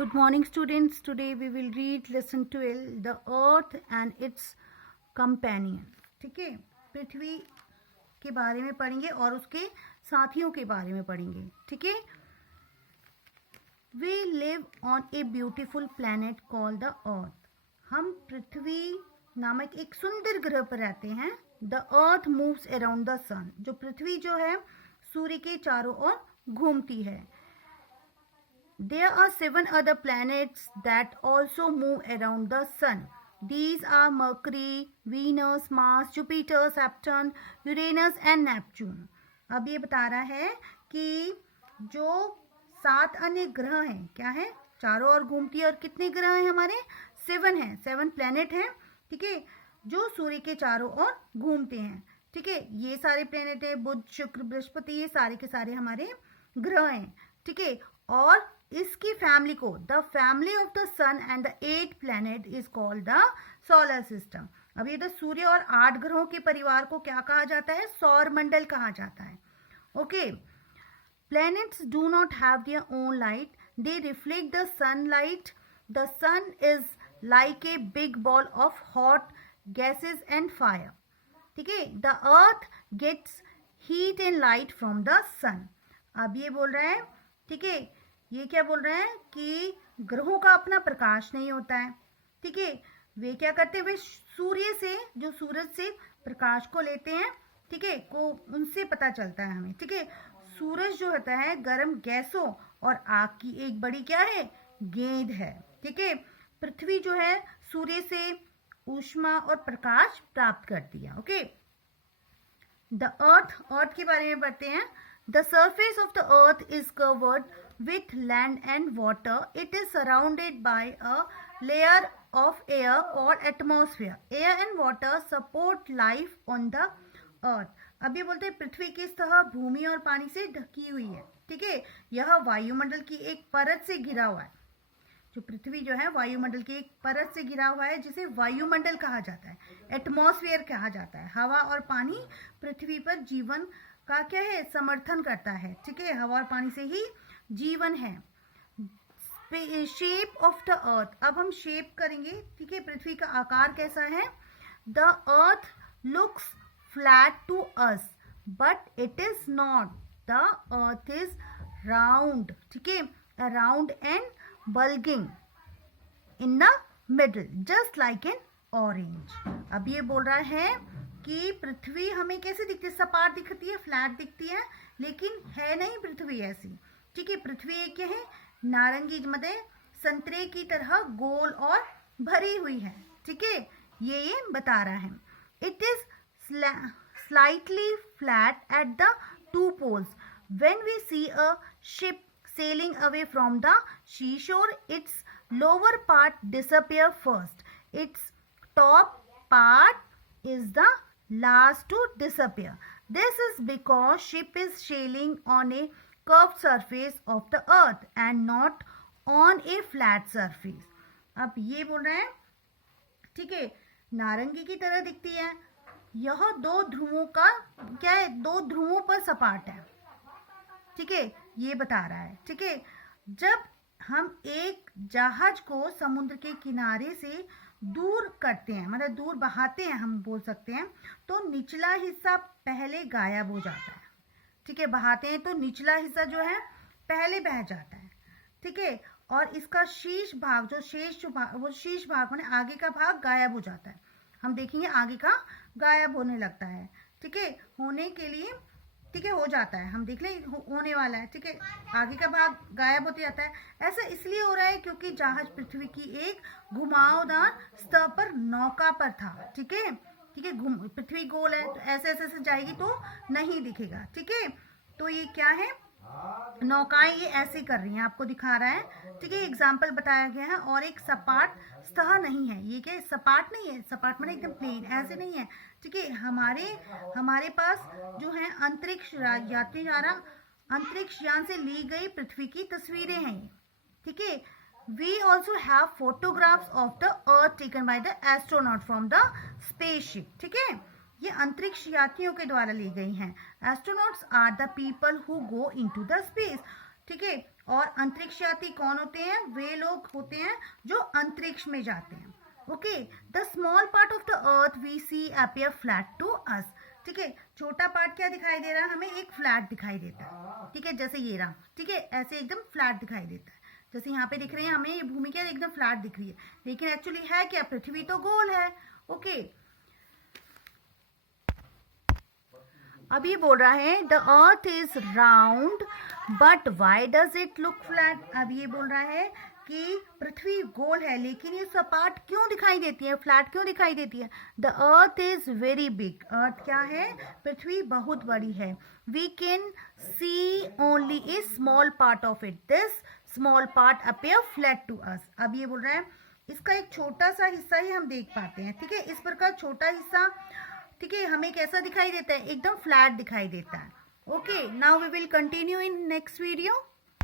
Good morning, students. Today we will read lesson 12, The Earth and its Companion. ठीक है, पृथ्वी के बारे में पढ़ेंगे और उसके साथियों के बारे में पढ़ेंगे. ठीक है, We live on a beautiful planet called the Earth. हम पृथ्वी नामक एक सुंदर ग्रह पर रहते हैं. The Earth moves around the sun. जो पृथ्वी जो है सूर्य के चारों ओर घूमती है. There are 7 other planets that also move around the sun. These are Mercury, Venus, Mars, Jupiter, Saturn, Uranus and Neptune. अब ये बता रहा है कि जो 7 अन्य ग्रह हैं, क्या है, चारों ओर घूमती है. और कितने ग्रह हैं हमारे? 7 हैं, 7 प्लेनेट हैं. ठीक है, जो सूर्य के चारों ओर घूमते हैं. ठीक है, ये सारे प्लेनेट है, बुध, शुक्र, बृहस्पति, ये सारे के सारे हमारे ग्रह हैं. ठीक है, और इसकी फैमिली को the family of the sun and the 8 planet is called the solar system. अब ये सूर्य और 8 ग्रहों के परिवार को क्या कहा जाता है? सौर मंडल कहा जाता है. Okay, planets do not have their own light, they reflect the sunlight. The sun is like a big ball of hot gases and fire. ठीक है, the earth gets heat and light from the sun. अब ये बोल रहा है, ठीक है, ये क्या बोल रहे हैं कि ग्रहों का अपना प्रकाश नहीं होता है. ठीक है, वे क्या करते हैं? वे सूर्य से, जो सूरज से प्रकाश को लेते हैं. ठीक है, को उनसे पता चलता है हमें. ठीक है, सूरज जो होता है गर्म गैसों और आग की एक बड़ी क्या है? गेंद है. ठीक है, पृथ्वी जो है सूर्य से ऊष्मा और प्रकाश प्राप्त करती है. ओके, द अर्थ के बारे में पढ़ते हैं. The surface of the earth is covered with land and water. It is surrounded by a layer of air called atmosphere. Air and water support life on the earth. अब ये बोलते हैं पृथ्वी किस तरह भूमि और पानी से ढकी हुई है. ठीक है, यह वायुमंडल की एक परत से घिरा हुआ है. जो पृथ्वी जो है वायुमंडल की एक परत से घिरा हुआ है, जिसे वायुमंडल कहा जाता है, एटमॉस्फेयर कहा जाता है. हवा और पानी पृथ्वी पर जीवन का क्या है? समर्थन करता है. ठीक है, हवा और पानी से ही जीवन है. शेप ऑफ द अर्थ, अब हम शेप करेंगे. ठीक है, पृथ्वी का आकार कैसा है? The earth looks flat to us but it is not. The earth is round. ठीक है, round and bulging in the middle just like an orange. अब ये बोल रहा है कि पृथ्वी हमें कैसे दिखती है? सपाट दिखती है, फ्लैट दिखती है, लेकिन है नहीं पृथ्वी ऐसी. ठीक है, पृथ्वी एक क्या है? नारंगी, मतलब संतरे की तरह गोल और भरी हुई है. ठीक है, ये बता रहा है. It is slightly flat at the 2 poles. When we see a ship sailing away from the seashore, its lower part disappear first. Its top part is the last to disappear. This is because ship is sailing on a curved surface of the earth and not on a flat surface. अब ये बोल रहे हैं, ठीक है, नारंगी की तरह दिखती है. यह 2 ध्रुवों का क्या है? 2 ध्रुवों पर सपाट है. ठीक है, ये बता रहा है. ठीक है, जब हम एक जहाज को समुद्र के किनारे से दूर करते हैं, मतलब दूर बहाते हैं हम बोल सकते हैं, तो निचला हिस्सा पहले गायब हो जाता है. ठीक है, बहाते हैं तो निचला हिस्सा जो है पहले बह जाता है. ठीक है, और इसका शीर्ष भाग, जो शीर्ष भाग माने आगे का भाग गायब हो जाता है. हम देखेंगे आगे का गायब होने लगता है. ठीक है, होने के लिए, ठीक है, हो जाता है, हम देख लें होने वाला है. ठीक है, आगे का भाग गायब होते जाता है. ऐसा इसलिए हो रहा है क्योंकि जहाज पृथ्वी की एक घुमावदार सतह पर नौका पर था. ठीक है, ठीक है, पृथ्वी गोल है तो ऐसे ऐसे से जाएगी तो नहीं दिखेगा. ठीक है, तो ये क्या है? नौकाएं ये ऐसे कर रही हैं, आपको दिखा रहा है. ठीक है, एग्जाम्पल बताया गया है. और एक सपाट सतह नहीं है. ये क्या? सपाट नहीं है. सपाट माने एकदम प्लेन, ऐसे नहीं है. ठीक है, हमारे पास जो है अंतरिक्ष यात्री द्वारा अंतरिक्ष यान से ली गई पृथ्वी की तस्वीरें हैं. ठीक है, we also have photographs of the earth taken by the astronaut from the spaceship. ठीक है, ये अंतरिक्ष यात्रियों के द्वारा ली गई हैं. Astronauts are the people who go into the space. ठीक है, और अंतरिक्ष यात्री कौन होते हैं? वे लोग होते हैं जो अंतरिक्ष में जाते हैं. Okay, the small part of the earth we see appear flat to us. ठीक है, छोटा पार्ट क्या दिखाई दे रहा है हमें? एक फ्लैट दिखाई देता है. ठीक है, जैसे ये रहा. ठीक है, ऐसे एकदम फ्लैट दिखाई देता है. जैसे यहाँ पे दिख रहे हैं हमें ये भूमि क्या एकदम फ्लैट दिख रही है, लेकिन एक्चुअली है क्या? पृथ्वी तो गोल है. ओके, अब ये बोल रहा है the earth is round but why does it look flat. अब ये बोल रहा है कि पृथ्वी गोल है लेकिन ये सपाट क्यों दिखाई देती है, फ्लैट क्यों दिखाई देती है? The earth is very big. Earth क्या है? पृथ्वी बहुत बड़ी है. We can see only a small part of it. This small part appear flat to us. अब ये बोल रहा है इसका एक छोटा सा हिस्सा ही हम देख पाते हैं. ठीक है, इस प्रकार छोटा हिस्सा, ठीक है, हमें कैसा दिखाई देता है? एकदम फ्लैट दिखाई देता है. Okay, now we will continue in next video.